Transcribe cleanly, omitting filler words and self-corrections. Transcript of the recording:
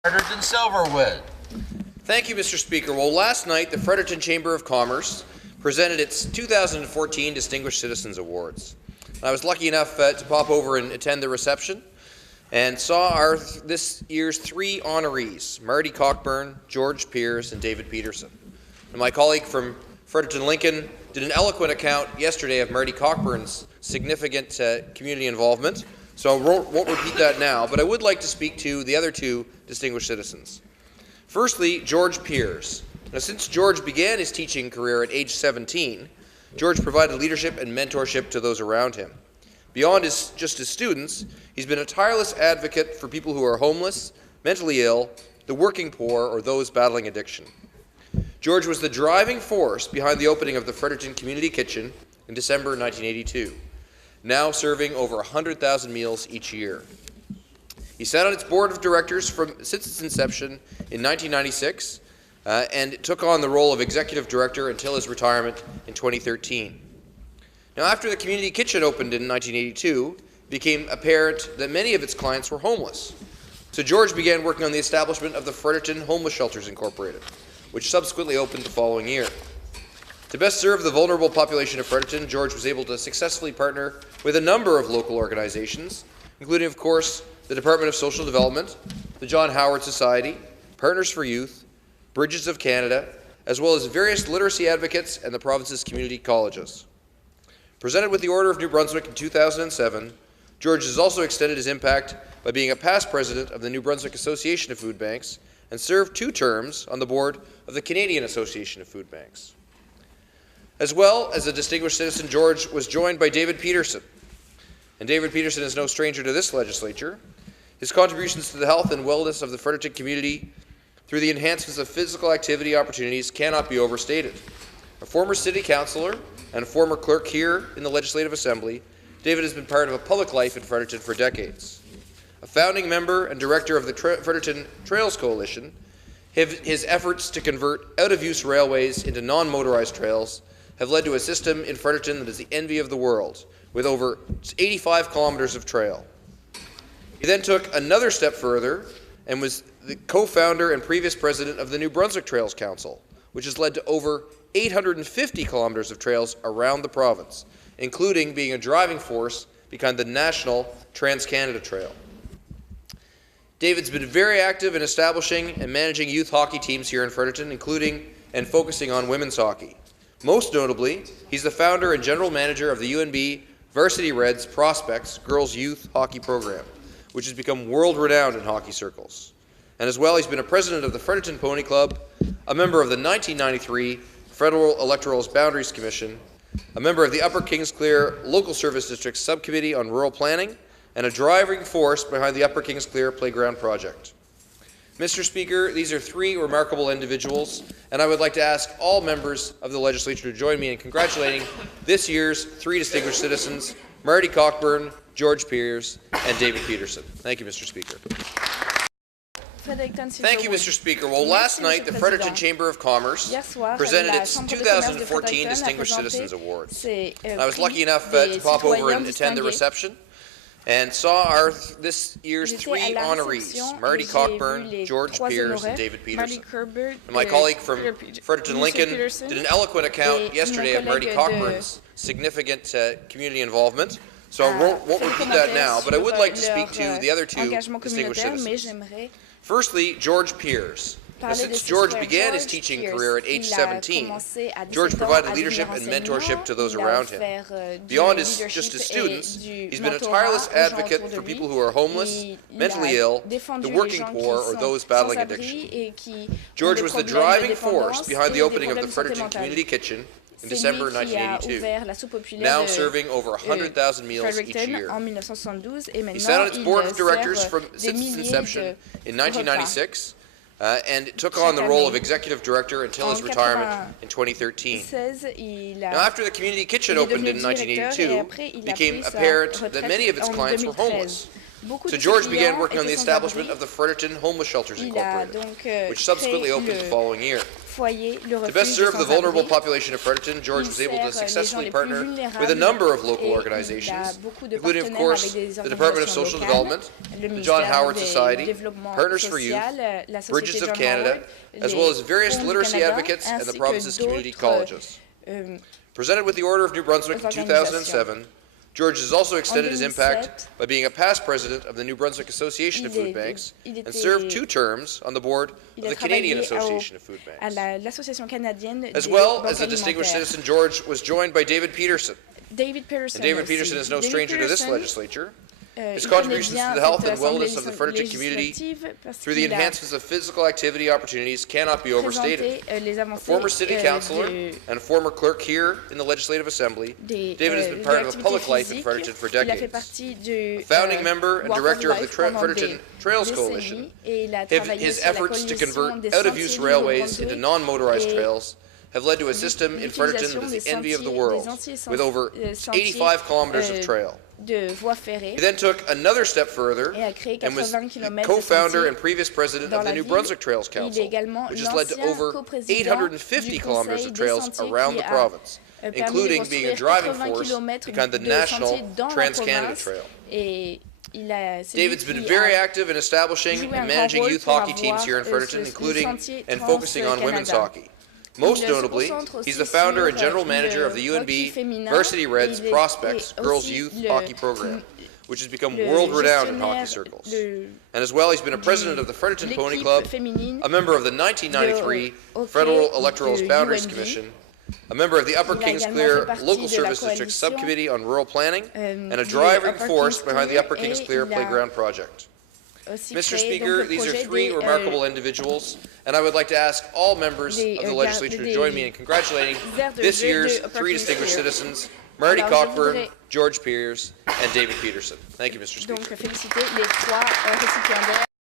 Fredericton Silverwood. Thank you, Mr. Speaker. Well, last night, the Fredericton Chamber of Commerce presented its 2014 Distinguished Citizens Awards. I was lucky enough to pop over and attend the reception and saw this year's three honorees, Marty Cockburn, George Pearce, and David Peterson. And my colleague from Fredericton Lincoln did an eloquent account yesterday of Marty Cockburn's significant community involvement, so I won't repeat that now, but I would like to speak to the other two distinguished citizens. Firstly, George Pearce. Now, since George began his teaching career at age 17, George provided leadership and mentorship to those around him. Beyond just his students, he's been a tireless advocate for people who are homeless, mentally ill, the working poor, or those battling addiction. George was the driving force behind the opening of the Fredericton Community Kitchen in December 1982, now serving over 100,000 meals each year. He sat on its board of directors since its inception in 1996 and took on the role of executive director until his retirement in 2013. Now, after the community kitchen opened in 1982, it became apparent that many of its clients were homeless. So George began working on the establishment of the Fredericton Homeless Shelters Incorporated, which subsequently opened the following year. To best serve the vulnerable population of Fredericton, George was able to successfully partner with a number of local organizations, including, of course, the Department of Social Development, the John Howard Society, Partners for Youth, Bridges of Canada, as well as various literacy advocates and the province's community colleges. Presented with the Order of New Brunswick in 2007, George has also extended his impact by being a past president of the New Brunswick Association of Food Banks and served 2 terms on the board of the Canadian Association of Food Banks. As well as a distinguished citizen, George was joined by David Peterson. And David Peterson is no stranger to this legislature. His contributions to the health and wellness of the Fredericton community through the enhancements of physical activity opportunities cannot be overstated. A former city councillor and a former clerk here in the Legislative Assembly, David has been part of a public life in Fredericton for decades. A founding member and director of the Fredericton Trails Coalition, his efforts to convert out-of-use railways into non-motorized trails have led to a system in Fredericton that is the envy of the world, with over 85 kilometers of trail. He then took another step further and was the co-founder and previous president of the New Brunswick Trails Council, which has led to over 850 kilometers of trails around the province, including being a driving force behind the national Trans-Canada Trail. David's been very active in establishing and managing youth hockey teams here in Fredericton, including and focusing on women's hockey. Most notably, he's the founder and general manager of the UNB Varsity Reds Prospects Girls Youth Hockey Program, which has become world-renowned in hockey circles. And as well, he's been a president of the Fredericton Pony Club, a member of the 1993 Federal Electoral Boundaries Commission, a member of the Upper Kingsclear Local Service District Subcommittee on Rural Planning, and a driving force behind the Upper Kingsclear Playground Project. Mr. Speaker, these are 3 remarkable individuals, and I would like to ask all members of the legislature to join me in congratulating this year's 3 distinguished citizens, Marty Cockburn, George Pearce, and David Peterson. Thank you, Mr. Speaker. Thank you, Mr. Speaker. Well, last night, the Fredericton Chamber of Commerce presented its 2014 Distinguished Citizens Awards. I was lucky enough to pop over and attend the reception and saw this year's 3 honorees, Marty Cockburn, George Pearce, and David Peterson. And my colleague from Fredericton Lincoln did an eloquent account yesterday of Marty Cockburn's significant community involvement, so I won't repeat that now, but I would like to speak to the other 2 distinguished citizens. Firstly, George Pearce. Now, since George began his teaching career at age 17, George provided leadership and mentorship to those around him. Beyond just his students, he's been a tireless advocate for people who are homeless, mentally ill, the working poor, or those battling addiction. George was the driving force behind the opening of the Fredericton Community Kitchen in December 1982, now serving over 100,000 meals each year. He sat on its board of directors since its inception in 1996 and took on the role of executive director until his retirement in 2013. Now, after the community kitchen opened in 1982, it became apparent that many of its clients were homeless. So George began working on the establishment of the Fredericton Homeless Shelters Incorporated, which subsequently opened the following year. To best serve the vulnerable population of Fredericton, George was able to successfully partner with a number of local organizations, including, of course, the Department of Social Development, the John Howard Society, Partners for Youth, Bridges of Canada, as well as various literacy advocates and the province's community colleges. Presented with the Order of New Brunswick in 2007, George has also extended his impact by being a past president of the New Brunswick Association of Food Banks and served 2 terms on the board of the Canadian Association of Food Banks. As well as a distinguished citizen, George was joined by David Peterson. And David Peterson is no stranger to this legislature. His contributions to the health and wellness of the Fredericton community through the enhancements of physical activity opportunities cannot be overstated. A former city councillor and a former clerk here in the Legislative Assembly, David has been part of a public life in Fredericton for decades. A founding member and director of the Fredericton Trails Coalition, his efforts to convert out-of-use railways into non-motorized trails have led to a system in Fredericton that is the envy of the world, with over 85 kilometers of trail. He then took another step further and was the co-founder and previous president of the New Brunswick Trails Council, which has led to over 850 kilometers of trails around the province, including being a driving force behind the national Trans-Canada Trail. David's been very active in establishing and managing youth hockey teams here in Fredericton, including and focusing on women's hockey. Most notably, he's the founder and general manager of the UNB Varsity Reds Prospects Girls Youth Hockey Program, which has become world-renowned in hockey circles. And as well, he's been a president of the Fredericton Pony Club, a member of the 1993 Federal Electoral Boundaries Commission, a member of the Upper Kingsclear Local Service District Subcommittee on Rural Planning, and a driving force behind the Upper Kingsclear Playground Project. Mr. Speaker, these are 3 remarkable individuals, and I would like to ask all members of the legislature to join me in congratulating this year's 3 distinguished citizens, Marty Cockburn, George Peers, and David Peterson. Thank you, Mr. Speaker.